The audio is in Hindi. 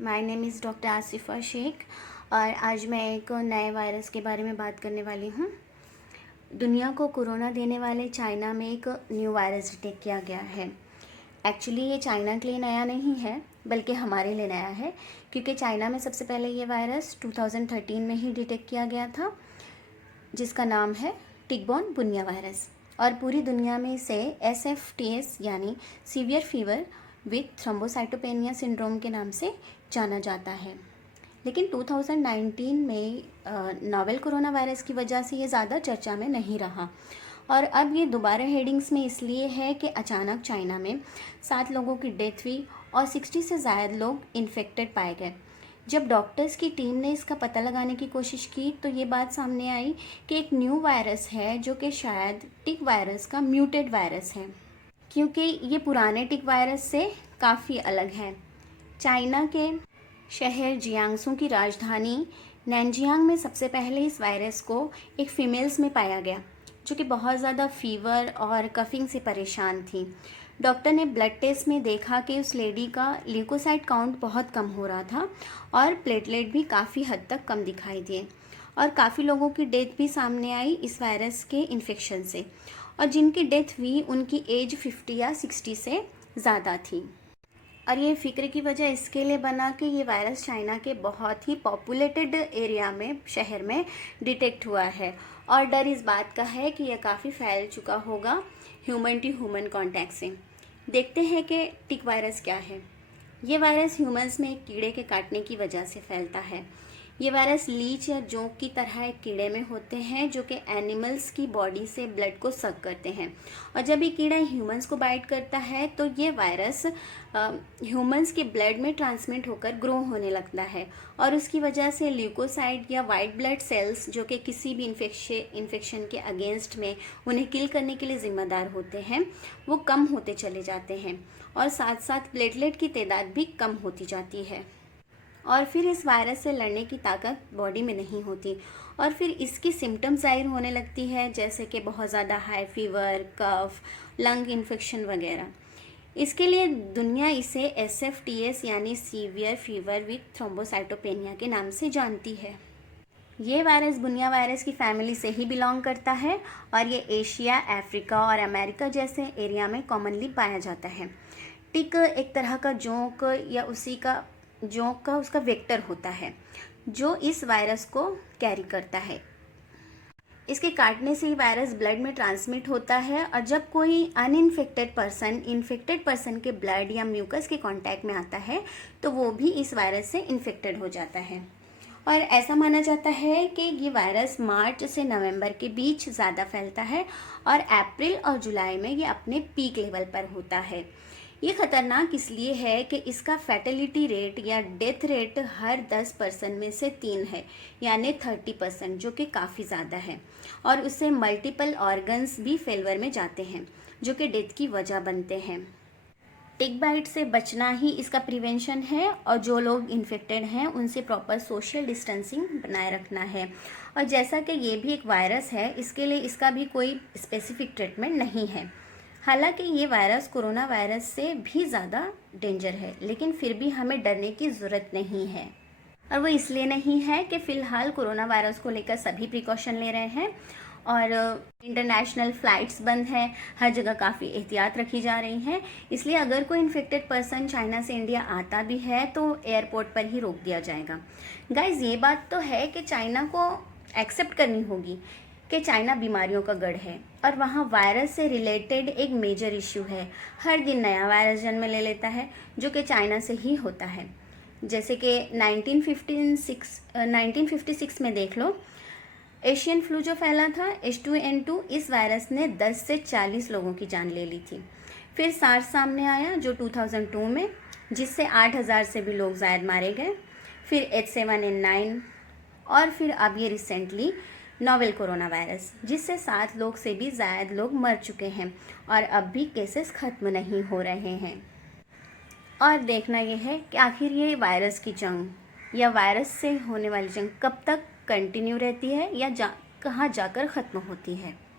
My name is doctor Asifa Sheikh और आज मैं एक नए वायरस के बारे में बात करने वाली हूँ। दुनिया को कोरोना देने वाले चाइना में एक न्यू वायरस डिटेक्ट किया गया है। एक्चुअली ये चाइना के लिए नया नहीं है बल्कि हमारे लिए नया है, क्योंकि चाइना में सबसे पहले ये वायरस 2013 में ही डिटेक्ट किया गया था, जिसका नाम है टिक-बॉर्न बुनिया वायरस। और पूरी दुनिया में इसे SFTS यानी severe fever with thrombocytopenia syndrome के नाम से जाना जाता है। लेकिन 2019 में नोवेल कोरोना वायरस की वजह से ये ज़्यादा चर्चा में नहीं रहा और अब ये दोबारा हेडिंग्स में इसलिए है कि अचानक चाइना में 7 लोगों की डेथ हुई और 60 से ज़्यादा लोग इन्फेक्टेड पाए गए। जब डॉक्टर्स की टीम ने इसका पता लगाने की कोशिश की तो ये बात सामने आई कि एक न्यू वायरस है जो कि शायद टिक वायरस का म्यूटेड वायरस है, क्योंकि ये पुराने टिक वायरस से काफ़ी अलग है। चाइना के शहर जियांगसू की राजधानी नैनजियांग में सबसे पहले इस वायरस को एक फीमेल्स में पाया गया, जो कि बहुत ज़्यादा फीवर और कफिंग से परेशान थी। डॉक्टर ने ब्लड टेस्ट में देखा कि उस लेडी का ल्यूकोसाइट काउंट बहुत कम हो रहा था और प्लेटलेट भी काफ़ी हद तक कम दिखाई दिए और काफ़ी लोगों की डेथ भी सामने आई इस वायरस के इन्फेक्शन से, और जिनकी डेथ हुई उनकी एज 50 या 60 से ज़्यादा थी। और ये फ़िक्र की वजह इसके लिए बना कि ये वायरस चाइना के बहुत ही पॉपुलेटेड एरिया में, शहर में डिटेक्ट हुआ है और डर इस बात का है कि यह काफ़ी फैल चुका होगा ह्यूमन टू ह्यूमन कॉन्टैक्ट से। देखते हैं कि टिक वायरस क्या है। ये वायरस ह्यूमंस में एक कीड़े के काटने की वजह से फैलता है। ये वायरस लीच या जोंक की तरह एक कीड़े में होते हैं जो कि एनिमल्स की बॉडी से ब्लड को सक करते हैं, और जब ये कीड़ा ह्यूमंस को बाइट करता है तो ये वायरस ह्यूमंस के ब्लड में ट्रांसमिट होकर ग्रो होने लगता है और उसकी वजह से ल्यूकोसाइट या वाइट ब्लड सेल्स, जो कि किसी भी इन्फेक्शन के अगेंस्ट में उन्हें किल करने के लिए ज़िम्मेदार होते हैं, वो कम होते चले जाते हैं और साथ साथ प्लेटलेट की तादाद भी कम होती जाती है और फिर इस वायरस से लड़ने की ताकत बॉडी में नहीं होती और फिर इसकी सिम्टम्स ज़ाहिर होने लगती है, जैसे कि बहुत ज़्यादा हाई फीवर, कफ, लंग इन्फेक्शन वगैरह। इसके लिए दुनिया इसे SFTS यानी सीवियर फीवर विथ थ्रोम्बोसाइटोपेनिया के नाम से जानती है। ये वायरस बुनिया वायरस की फैमिली से ही बिलोंग करता है और ये एशिया, अफ्रीका और अमेरिका जैसे एरिया में कॉमनली पाया जाता है। टिक एक तरह का जोंक या उसका वेक्टर होता है जो इस वायरस को कैरी करता है। इसके काटने से ही वायरस ब्लड में ट्रांसमिट होता है और जब कोई अनइन्फेक्टेड पर्सन इन्फेक्टेड पर्सन के ब्लड या म्यूकस के कांटेक्ट में आता है तो वो भी इस वायरस से इन्फेक्टेड हो जाता है। और ऐसा माना जाता है कि ये वायरस मार्च से नवंबर के बीच ज़्यादा फैलता है और अप्रैल और जुलाई में ये अपने पीक लेवल पर होता है। ये खतरनाक इसलिए है कि इसका फैटेलिटी रेट या डेथ रेट हर 10% में से 3 है, यानी 30%, जो कि काफ़ी ज़्यादा है और उससे मल्टीपल ऑर्गन्स भी फेलवर में जाते हैं, जो कि डेथ की वजह बनते हैं। टिक बाइट से बचना ही इसका प्रिवेंशन है और जो लोग इन्फेक्टेड हैं उनसे प्रॉपर सोशल डिस्टेंसिंग बनाए रखना है। और जैसा कि ये भी एक वायरस है, इसके लिए इसका भी कोई स्पेसिफिक ट्रीटमेंट नहीं है। हालांकि ये वायरस कोरोना वायरस से भी ज़्यादा डेंजर है, लेकिन फिर भी हमें डरने की ज़रूरत नहीं है। और वो इसलिए नहीं है कि फ़िलहाल कोरोना वायरस को लेकर सभी प्रिकॉशन ले रहे हैं और इंटरनेशनल फ़्लाइट्स बंद हैं, हर जगह काफ़ी एहतियात रखी जा रही हैं। इसलिए अगर कोई इन्फेक्टेड पर्सन चाइना से इंडिया आता भी है तो एयरपोर्ट पर ही रोक दिया जाएगा। गाइज़, ये बात तो है कि चाइना को एक्सेप्ट करनी होगी कि चाइना बीमारियों का गढ़ है और वहाँ वायरस से रिलेटेड एक मेजर इश्यू है। हर दिन नया वायरस जन्म ले लेता है जो कि चाइना से ही होता है। जैसे कि 1956 में देख लो, एशियन फ्लू जो फैला था H2N2, इस वायरस ने 10 से 40 लोगों की जान ले ली थी। फिर सार्स सामने आया जो 2002 में, जिससे 8000 से भी लोग ज़ायद मारे गए। फिर H7N9 और फिर अब ये रिसेंटली नोवेल कोरोना वायरस, जिससे 7 लोग से भी ज़्यादा लोग मर चुके हैं और अब भी केसेस ख़त्म नहीं हो रहे हैं। और देखना यह है कि आखिर ये वायरस की जंग या वायरस से होने वाली जंग कब तक कंटिन्यू रहती है या कहाँ जाकर ख़त्म होती है।